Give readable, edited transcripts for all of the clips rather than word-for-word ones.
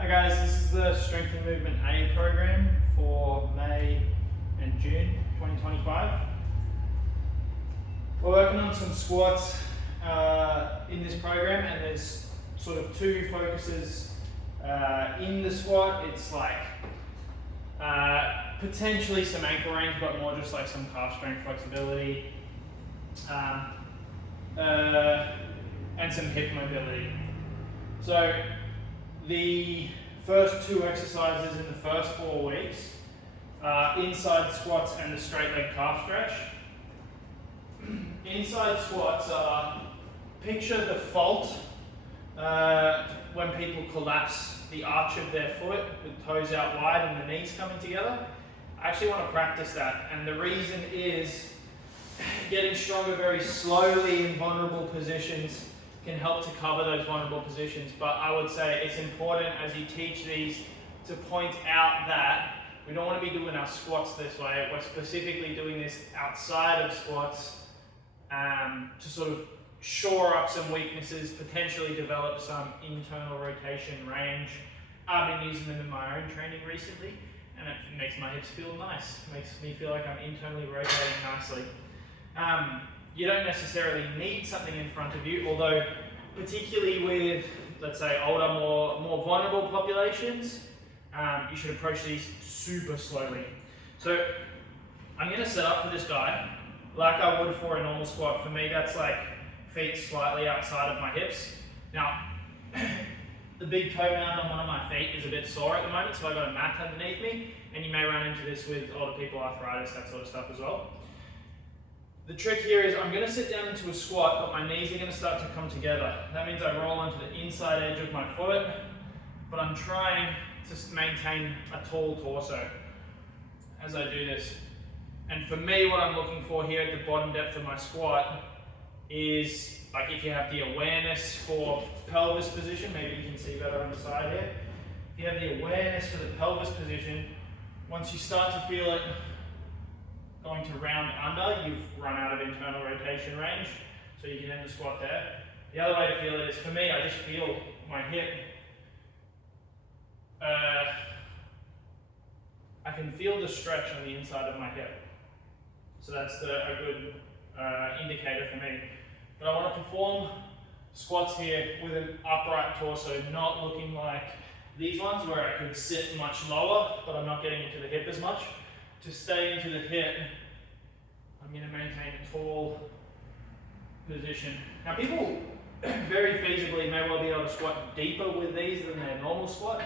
Hi guys, this is the Strength and Movement A program for May and June 2025. We're working on some squats in this program, and there's sort of two focuses in the squat. It's like potentially some ankle range, but more just like some calf strength flexibility and some hip mobility. So the first two exercises in the first 4 weeks are inside squats and the straight leg calf stretch. Inside squats are, picture the fault when people collapse the arch of their foot with toes out wide and the knees coming together. I actually want to practice that, and the reason is getting stronger very slowly in vulnerable positions can help to cover those vulnerable positions. But I would say it's important as you teach these to point out that we don't want to be doing our squats this way. We're specifically doing this outside of squats to sort of shore up some weaknesses, potentially develop some internal rotation range. I've been using them in my own training recently, and it makes my hips feel nice. It makes me feel like I'm internally rotating nicely. You don't necessarily need something in front of you, although particularly with, let's say, older, more vulnerable populations, you should approach these super slowly. So I'm going to set up for this guy like I would for a normal squat. For me, that's like feet slightly outside of my hips. Now, the big toe mound on one of my feet is a bit sore at the moment, so I've got a mat underneath me, and you may run into this with older people, arthritis, that sort of stuff as well. The trick here is I'm going to sit down into a squat, but my knees are going to start to come together. That means I roll onto the inside edge of my foot, but I'm trying to maintain a tall torso as I do this. And for me, what I'm looking for here at the bottom depth of my squat is, like, if you have the awareness for pelvis position, maybe you can see better on the side here. If you have the awareness for the pelvis position, once you start to feel it going to round under, you've run out of internal rotation range, so you can end the squat there. The other way to feel it is, for me, I just feel my hip. I can feel the stretch on the inside of my hip. So that's a good indicator for me. But I want to perform squats here with an upright torso, not looking like these ones where I could sit much lower, but I'm not getting into the hip as much. To stay into the hip, I'm going to maintain a tall position. Now, people very feasibly may well be able to squat deeper with these than their normal squat.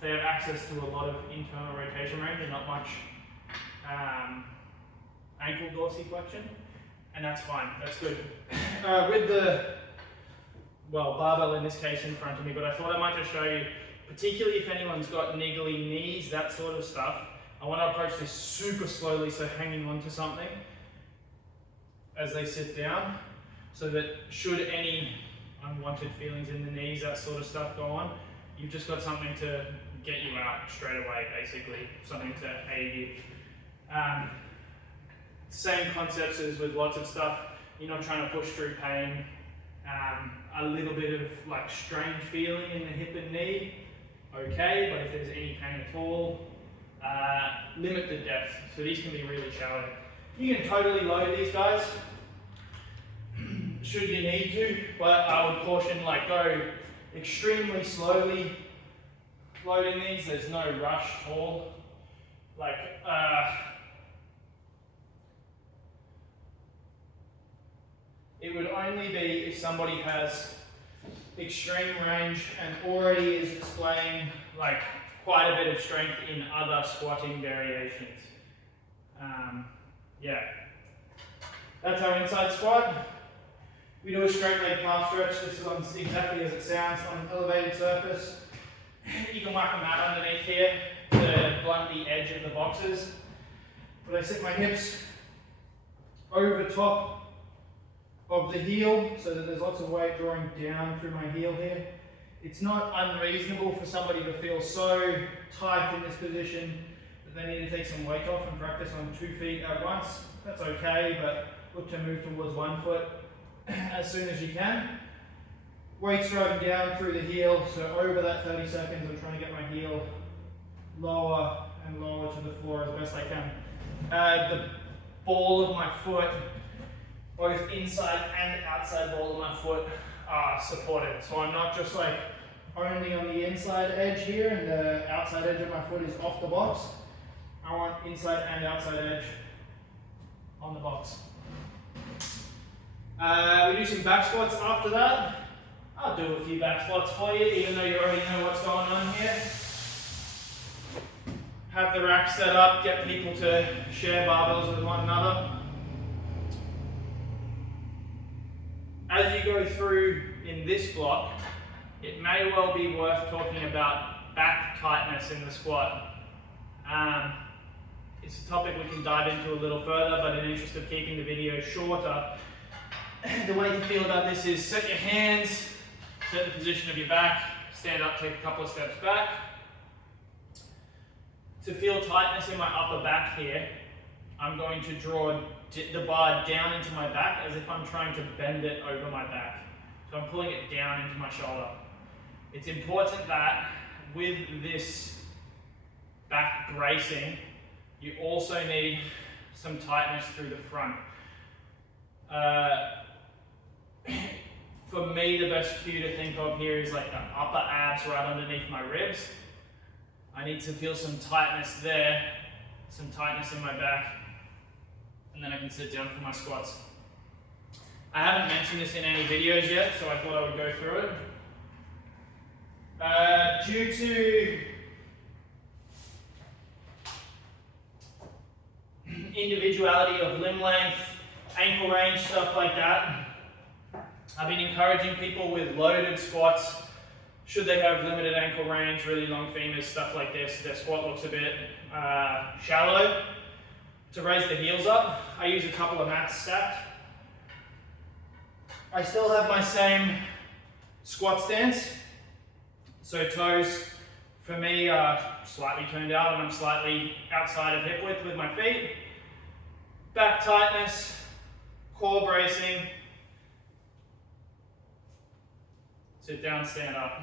They have access to a lot of internal rotation range and not much ankle dorsiflexion, and that's fine, that's good. With the, barbell in this case in front of me, but I thought I might just show you, particularly if anyone's got niggly knees, that sort of stuff, I want to approach this super slowly, so hanging on to something as they sit down, so that should any unwanted feelings in the knees, that sort of stuff go on, you've just got something to get you out straight away, basically, something to aid you. Same concepts as with lots of stuff. You're not trying to push through pain. A little bit of like strange feeling in the hip and knee, okay, but if there's any pain at all, limit the depth. So these can be really shallow. You can totally load these guys, should you need to, but I would caution, like, go extremely slowly loading these. There's no rush at all. Like, it would only be if somebody has extreme range and already is displaying like quite a bit of strength in other squatting variations. Yeah, that's our inside squat. We do a straight leg calf stretch. This is on exactly as it sounds, on an elevated surface. You can whack a mat underneath here to blunt the edge of the boxes. But I sit my hips over top of the heel so that there's lots of weight drawing down through my heel here. It's not unreasonable for somebody to feel so tight in this position that they need to take some weight off and practice on 2 feet at once. That's okay, but look to move towards 1 foot as soon as you can. Weight's driving down through the heel, so over that 30 seconds I'm trying to get my heel lower and lower to the floor as best I can. The ball of my foot, both inside and outside ball of my foot, are supported. So I'm not just like only on the inside edge here and the outside edge of my foot is off the box. I want inside and outside edge on the box. We do some back squats after that. I'll do a few back squats for you, even though you already know what's going on here. Have the rack set up, get people to share barbells with one another. As you go through in this block, it may well be worth talking about back tightness in the squat. It's a topic we can dive into a little further, but in the interest of keeping the video shorter, the way to feel about this is set your hands, set the position of your back, stand up, take a couple of steps back. To feel tightness in my upper back here, I'm going to draw the bar down into my back as if I'm trying to bend it over my back. So I'm pulling it down into my shoulder. It's important that with this back bracing, you also need some tightness through the front. For me, the best cue to think of here is like the upper abs right underneath my ribs. I need to feel some tightness there, some tightness in my back, and then I can sit down for my squats. I haven't mentioned this in any videos yet, so I thought I would go through it. Due to individuality of limb length, ankle range, stuff like that, I've been encouraging people with loaded squats, should they have limited ankle range, really long femurs, stuff like this, their squat looks a bit shallow, to raise the heels up. I use a couple of mats stacked. I still have my same squat stance, so toes for me are slightly turned out and I'm slightly outside of hip width with my feet. Back tightness, core bracing, sit down, stand up.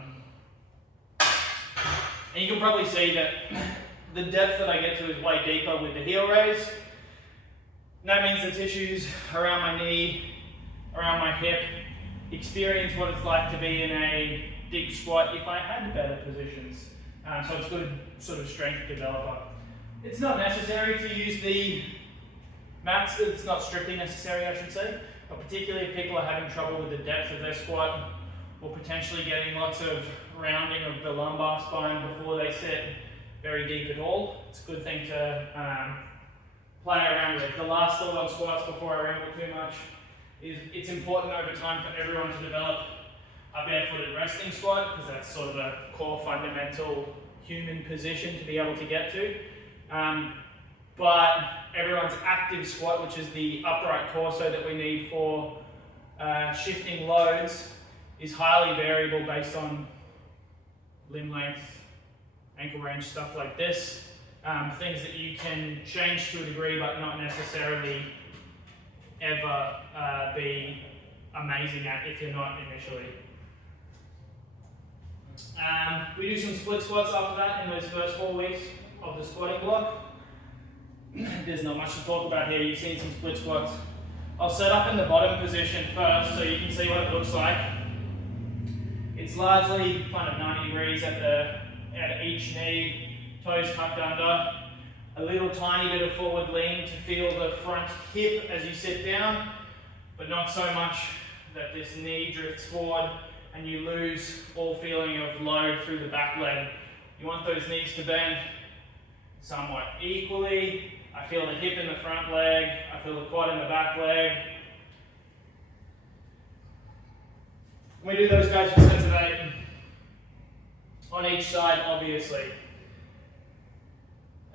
And you can probably see that the depth that I get to is way deeper with the heel raise. And that means the tissues around my knee, around my hip, experience what it's like to be in a deep squat if I had better positions. So it's good sort of strength developer. It's not necessary to use the mats, it's not strictly necessary I should say, but particularly if people are having trouble with the depth of their squat, or potentially getting lots of rounding of the lumbar spine before they sit very deep at all. It's a good thing to play around with. The last thought on squats before I ramble too much is it's important over time for everyone to develop a barefooted resting squat, because that's sort of a core fundamental human position to be able to get to. But everyone's active squat, which is the upright torso that we need for shifting loads, is highly variable based on limb length, ankle range, stuff like this. Things that you can change to a degree but not necessarily ever be amazing at if you're not initially. We do some split squats after that in those first 4 weeks of the squatting block. There's not much to talk about here, you've seen some split squats. I'll set up in the bottom position first so you can see what it looks like. It's largely kind of 90 degrees at each knee, toes tucked under, a little tiny bit of forward lean to feel the front hip as you sit down, but not so much that this knee drifts forward and you lose all feeling of load through the back leg. You want those knees to bend somewhat equally. I feel the hip in the front leg, I feel the quad in the back leg. We do those guys for sets of 8 on each side, obviously.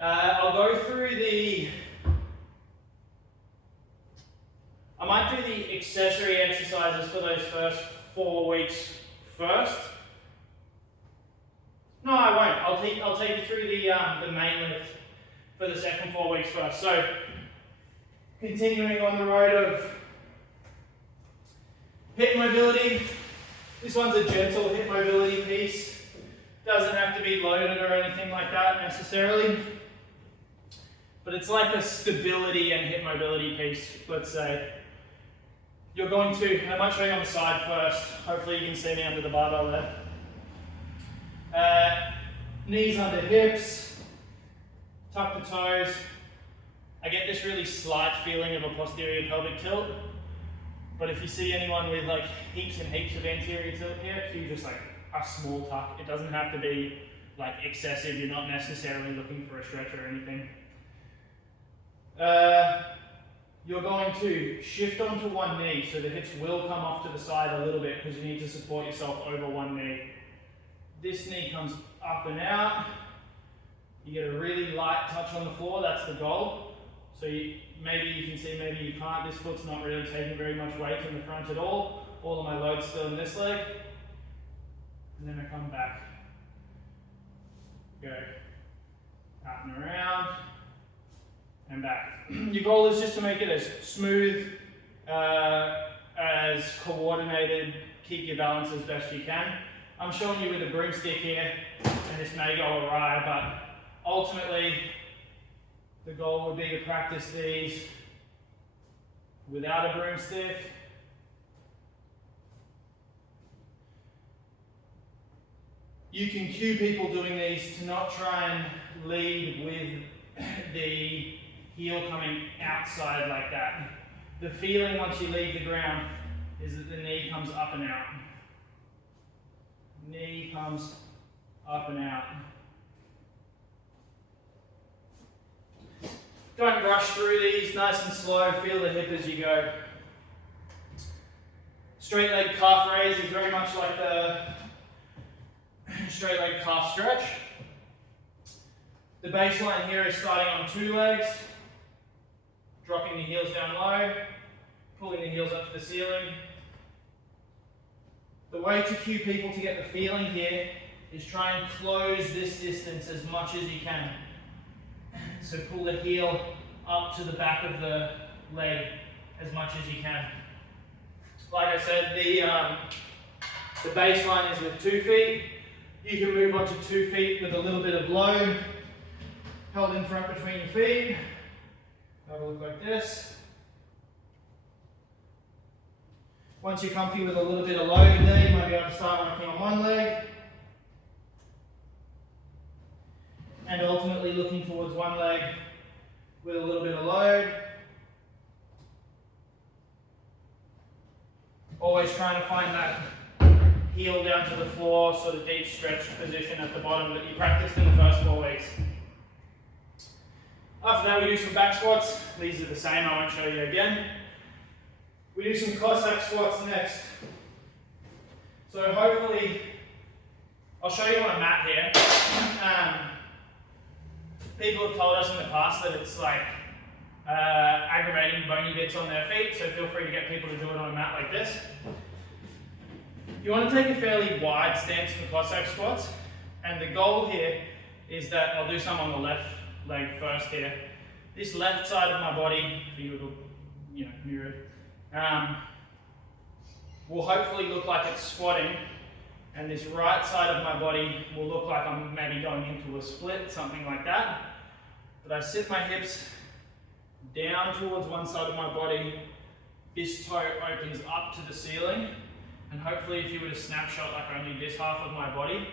I'll go through I might do the accessory exercises for those first 4 weeks first. No, I won't. I'll take you through the main lift for the second 4 weeks first. So, continuing on the road of hip mobility, This one's a gentle hip mobility piece. Doesn't have to be loaded or anything like that necessarily. But it's like a stability and hip mobility piece, let's say. You're going to, I might show you on the side first. Hopefully you can see me under the barbell there. Knees under hips, tuck the toes. I get this really slight feeling of a posterior pelvic tilt. But if you see anyone with like heaps and heaps of anterior tilt here, cue just like a small tuck. It doesn't have to be like excessive. You're not necessarily looking for a stretch or anything. You're going to shift onto one knee, so the hips will come off to the side a little bit because you need to support yourself over one knee. This knee comes up and out. You get a really light touch on the floor, that's the goal. So maybe you can see, maybe you can't. This foot's not really taking very much weight in the front at all. All of my load's still in this leg. And then I come back. Go out and around. And back. Your goal is just to make it as smooth, as coordinated, keep your balance as best you can. I'm showing you with a broomstick here, and this may go awry, but ultimately, the goal would be to practice these without a broomstick. You can cue people doing these to not try and lead with the heel coming outside like that. The feeling once you leave the ground is that the knee comes up and out. Knee comes up and out. Don't rush through these, nice and slow, feel the hip as you go. Straight leg calf raise is very much like the straight leg calf stretch. The baseline here is starting on two legs, dropping the heels down low, pulling the heels up to the ceiling. The way to cue people to get the feeling here is try and close this distance as much as you can. So pull the heel up to the back of the leg as much as you can. Like I said, the baseline is with 2 feet. You can move on to 2 feet with a little bit of load held in front between your feet. That'll look like this. Once you're comfy with a little bit of load there, you might be able to start working on one leg. And ultimately looking towards one leg with a little bit of load. Always trying to find that heel down to the floor, sort of deep stretched position at the bottom that you practiced in the first 4 weeks. After that we do some back squats. These are the same, I won't show you again. We do some Cossack squats next. So hopefully, I'll show you on a mat here. People have told us in the past that it's like aggravating bony bits on their feet, so feel free to get people to do it on a mat like this. You want to take a fairly wide stance for Cossack squats, and the goal here is that I'll do some on the left leg first here. This left side of my body, if you look, mirrored, will hopefully look like it's squatting, and this right side of my body will look like I'm maybe going into a split, something like that. But I sit my hips down towards one side of my body, this toe opens up to the ceiling, and hopefully if you were to snapshot like only this half of my body,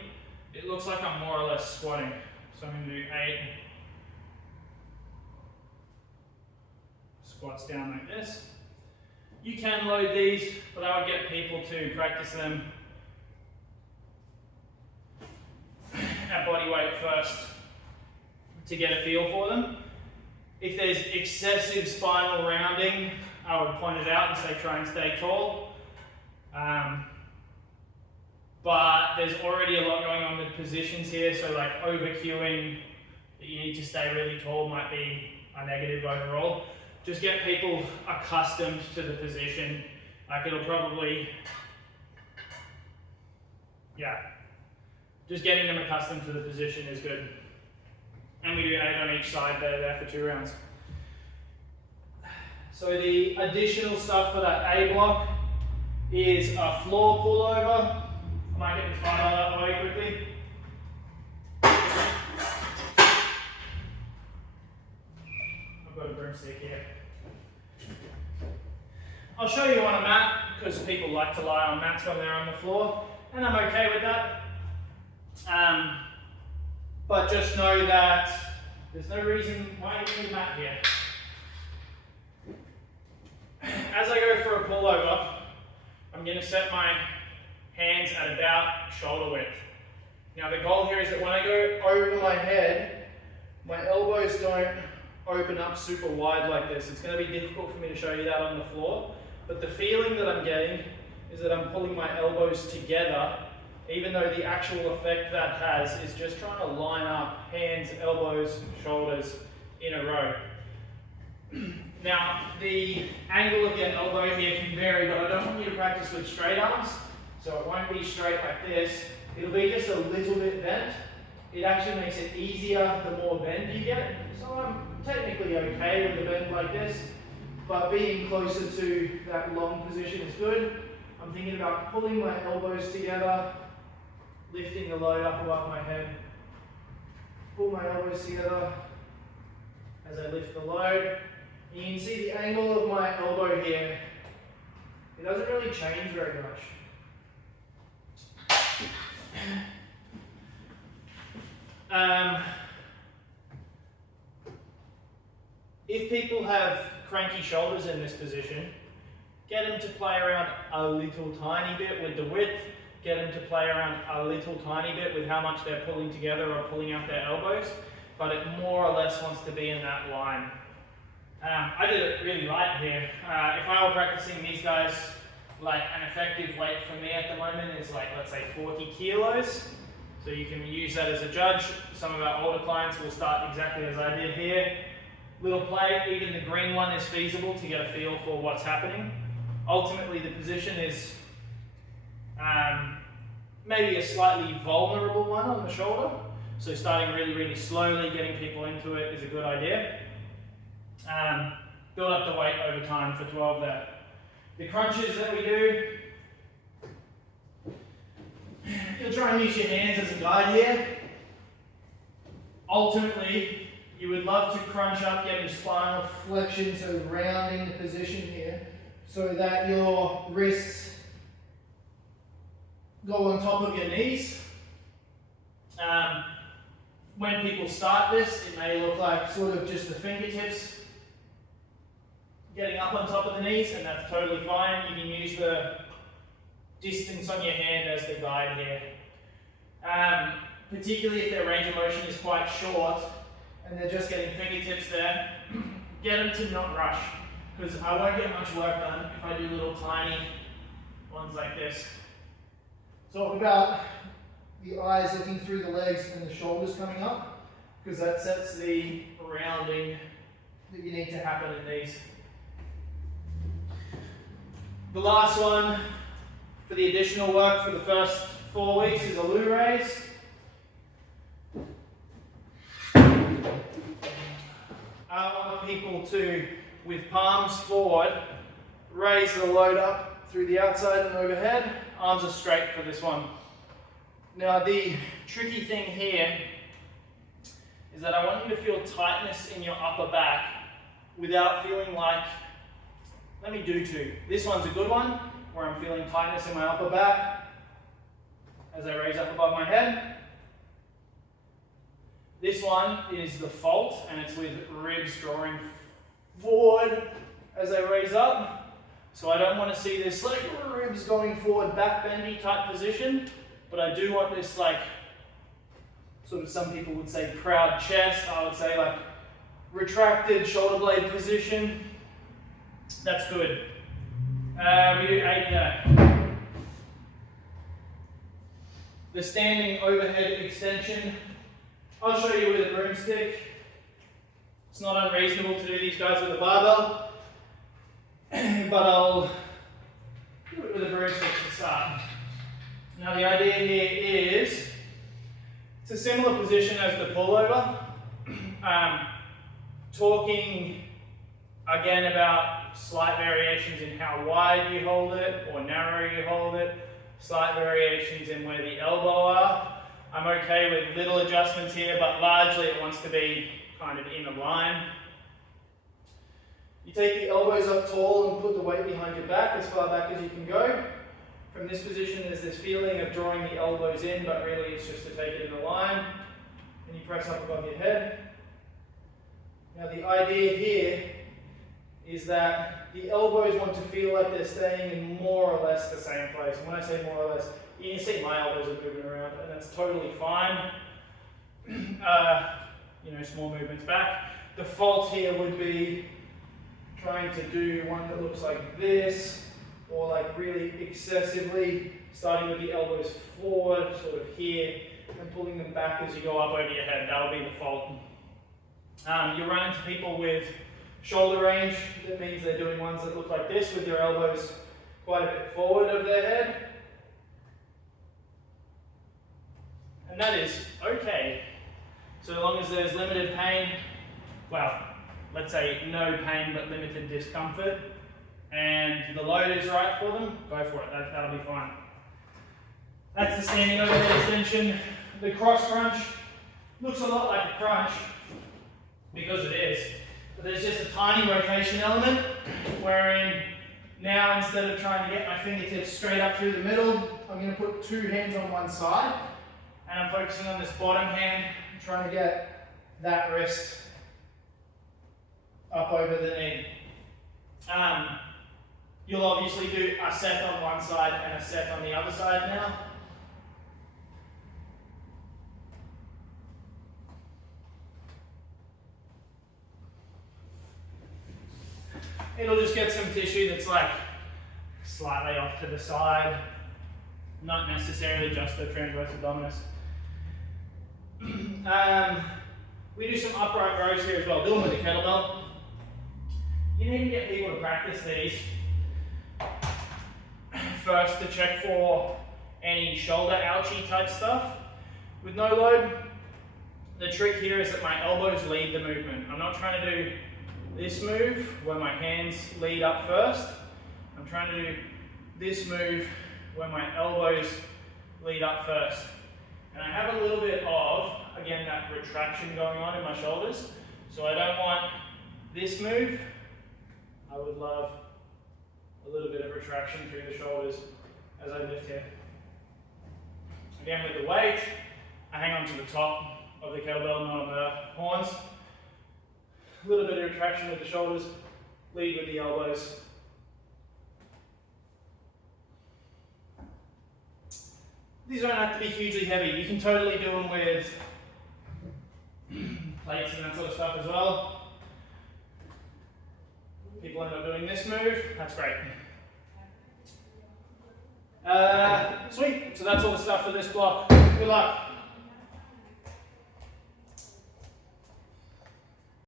it looks like I'm more or less squatting. So I'm going to do 8 squats down like this. You can load these, but I would get people to practice them at body weight first to get a feel for them. If there's excessive spinal rounding, I would point it out and say try and stay tall. But there's already a lot going on with positions here, so like over cueing that you need to stay really tall might be a negative overall. Just get people accustomed to the position. Like it'll probably, just getting them accustomed to the position is good. And we do 8 on each side there for 2 rounds. So the additional stuff for that A block is a floor pullover. broomstick here. I'll show you on a mat because people like to lie on mats when they're on the floor, and I'm okay with that. But just know that there's no reason why you need a mat here. As I go for a pullover, I'm going to set my hands at about shoulder width. Now the goal here is that when I go over my head, my elbows don't open up super wide like this. It's going to be difficult for me to show you that on the floor, but the feeling that I'm getting is that I'm pulling my elbows together, even though the actual effect that has is just trying to line up hands, elbows, shoulders in a row. Now, the angle of your elbow here can vary, but I don't want you to practice with straight arms, so it won't be straight like this. It'll be just a little bit bent. It actually makes it easier the more bend you get. So I'm technically okay with a bend like this, but being closer to that long position is good. I'm thinking about pulling my elbows together, lifting the load up above my head. Pull my elbows together as I lift the load. You can see the angle of my elbow here. It doesn't really change very much. If people have cranky shoulders in this position, get them to play around a little tiny bit with the width, get them to play around a little tiny bit with how much they're pulling together or pulling out their elbows, but it more or less wants to be in that line. I did it really light here. If I were practicing these guys, like an effective weight for me at the moment is like, let's say 40 kilos. So you can use that as a judge. Some of our older clients will start exactly as I did here. Little play, even the green one is feasible to get a feel for what's happening. Ultimately, the position is maybe a slightly vulnerable one on the shoulder. So starting really, really slowly, getting people into it is a good idea. Build up the weight over time for 12 there. The crunches that we do, you'll try and use your hands as a guide here. Ultimately, you would love to crunch up, getting spinal flexion, so rounding the position here, so that your wrists go on top of your knees. When people start this, it may look like sort of just the fingertips getting up on top of the knees, and that's totally fine. You can use the distance on your hand as the guide here. Particularly if their range of motion is quite short and they're just getting fingertips there, get them to not rush, because I won't get much work done if I do little tiny ones like this. Talk about the eyes looking through the legs and the shoulders coming up, because that sets the rounding that you need to happen in these. The last one for the additional work for the first 4 weeks is a loo raise. I want people to, with palms forward, raise the load up through the outside and overhead. Arms are straight for this one. Now the tricky thing here is that I want you to feel tightness in your upper back without feeling like, let me do two. This one's a good one, where I'm feeling tightness in my upper back as I raise up above my head. This one is the fault, and it's with ribs drawing forward as I raise up. So I don't want to see this like ribs going forward, back bendy type position, but I do want this like, sort of some people would say proud chest, I would say like retracted shoulder blade position. That's good. We do 8 there. The standing overhead extension, I'll show you with a broomstick. It's not unreasonable to do these guys with a barbell, but I'll do it with a broomstick to start. Now the idea here is, it's a similar position as the pullover. Talking again about slight variations in how wide you hold it or narrow you hold it, slight variations in where the elbow are. I'm okay with little adjustments here, but largely it wants to be kind of in a line. You take the elbows up tall and put the weight behind your back, as far back as you can go. From this position, there's this feeling of drawing the elbows in, but really it's just to take it in a line. And you press up above your head. Now the idea here is that the elbows want to feel like they're staying in more or less the same place. And when I say more or less, you can see my elbows are moving around, and that's totally fine. You know, small movements back. The fault here would be trying to do one that looks like this, or like really excessively, starting with the elbows forward, sort of here, and pulling them back as you go up over your head. That'll be the fault. You run into people with shoulder range. That means they're doing ones that look like this, with their elbows quite a bit forward of their head. And that is okay, so long as there's limited pain, well, let's say no pain but limited discomfort, and the load is right for them, go for it, that'll be fine. That's the standing overhead extension. The cross crunch looks a lot like a crunch, because it is, but there's just a tiny rotation element, wherein now instead of trying to get my fingertips straight up through the middle, I'm going to put two hands on one side, and I'm focusing on this bottom hand, trying to get that wrist up over the knee. You'll obviously do a set on one side and a set on the other side now. It'll just get some tissue that's like slightly off to the side, not necessarily just the transverse abdominis. We do some upright rows here as well, do them with a kettlebell. You need to get people to practice these first to check for any shoulder ouchie type stuff with no load. The trick here is that my elbows lead the movement. I'm not trying to do this move where my hands lead up first. I'm trying to do this move where my elbows lead up first. And I have a little bit of, again, that retraction going on in my shoulders. So I don't want this move. I would love a little bit of retraction through the shoulders as I lift here. Again, with the weight, I hang on to the top of the kettlebell, not on the horns. A little bit of retraction with the shoulders, lead with the elbows. These don't have to be hugely heavy. You can totally do them with plates and that sort of stuff as well. People end up doing this move, that's great. Sweet, so that's all the stuff for this block. Good luck.